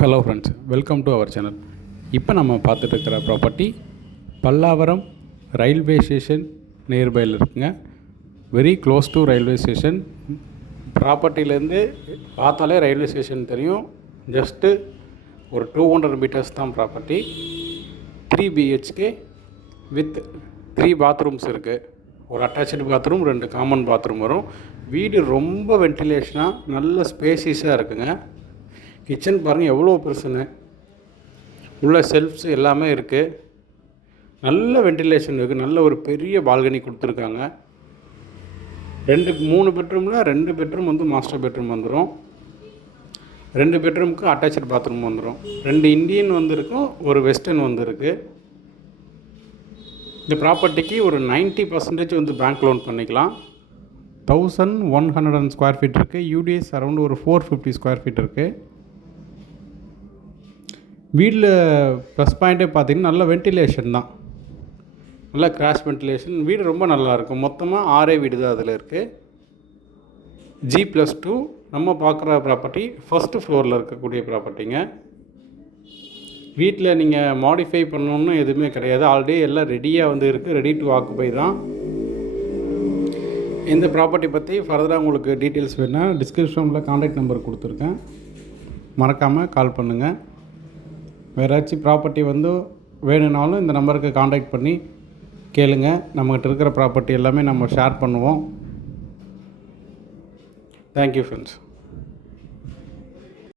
Hello friends, welcome to our channel. இப்போ நம்ம பார்த்துட்டு இருக்கிற ப்ராப்பர்ட்டி பல்லாவரம் ரயில்வே ஸ்டேஷன் நியர்பையில் இருக்குங்க. Very close to railway station. ப்ராப்பர்ட்டிலேருந்து பார்த்தாலே ரயில்வே ஸ்டேஷன் தெரியும். ஜஸ்ட்டு ஒரு 200 மீட்டர்ஸ் தான் ப்ராப்பர்ட்டி. 3 BHK வித் 3 பாத்ரூம்ஸ் இருக்குது. ஒரு அட்டாச்சு பாத்ரூம், 2 காமன் பாத்ரூம் வரும். வீடு ரொம்ப வென்டிலேஷனாக நல்ல ஸ்பேசிஸாக இருக்குங்க. கிச்சன் பாருங்கள் எவ்வளோ பெருசுன்னு. உள்ள செல்ஃப்ஸ் எல்லாமே இருக்குது. நல்ல வென்டிலேஷன் இருக்குது. நல்ல ஒரு பெரிய பால்கனி கொடுத்துருக்காங்க. 3 பெட்ரூமில் 2 பெட்ரூம் வந்து மாஸ்டர் பெட்ரூம் வந்துடும். 2 பெட்ரூமுக்கு அட்டாச்சு பாத்ரூம் வந்துடும். 2 இந்தியன் வந்துருக்கும், ஒரு வெஸ்டர்ன் வந்துருக்கு. இந்த ப்ராப்பர்ட்டிக்கு ஒரு 90% வந்து பேங்க் லோன் பண்ணிக்கலாம். 1100 ஸ்கொயர் ஃபீட் இருக்குது. யூடிஎஸ் அரௌண்ட் ஒரு 450 ஸ்கொயர் ஃபீட் இருக்குது. வீட்டில் ப்ளஸ் பாயிண்ட்டே பார்த்திங்கன்னா நல்ல வென்டிலேஷன் தான். நல்ல கிராஸ் வென்டிலேஷன். வீடு ரொம்ப நல்லாயிருக்கும். மொத்தமாக 6 வீடு தான் அதில் இருக்குது. G+2 நம்ம பார்க்குற ப்ராப்பர்ட்டி ஃபஸ்ட்டு ஃப்ளோரில் இருக்கக்கூடிய ப்ராப்பர்ட்டிங்க. வீட்டில் நீங்கள் மாடிஃபை பண்ணணுன்னு எதுவுமே கிடையாது. ஆல்ரெடி எல்லாம் ரெடியாக வந்து இருக்குது. ரெடி டு ஆக்குபை தான். இந்த ப்ராப்பர்ட்டி பற்றி ஃபர்தராக உங்களுக்கு டீட்டெயில்ஸ் வேணுன்னா டிஸ்கிரிப்ஷனில் கான்டாக்ட் நம்பர் கொடுத்துருக்கேன். மறக்காமல் கால் பண்ணுங்கள். வேறு ஏதாச்சும் ப்ராப்பர்ட்டி வந்து வேணும்னாலும் இந்த நம்பருக்கு கான்டாக்ட் பண்ணி கேளுங்க. நம்மகிட்ட இருக்கிற ப்ராப்பர்ட்டி எல்லாமே நம்ம ஷேர் பண்ணுவோம். Thank you friends.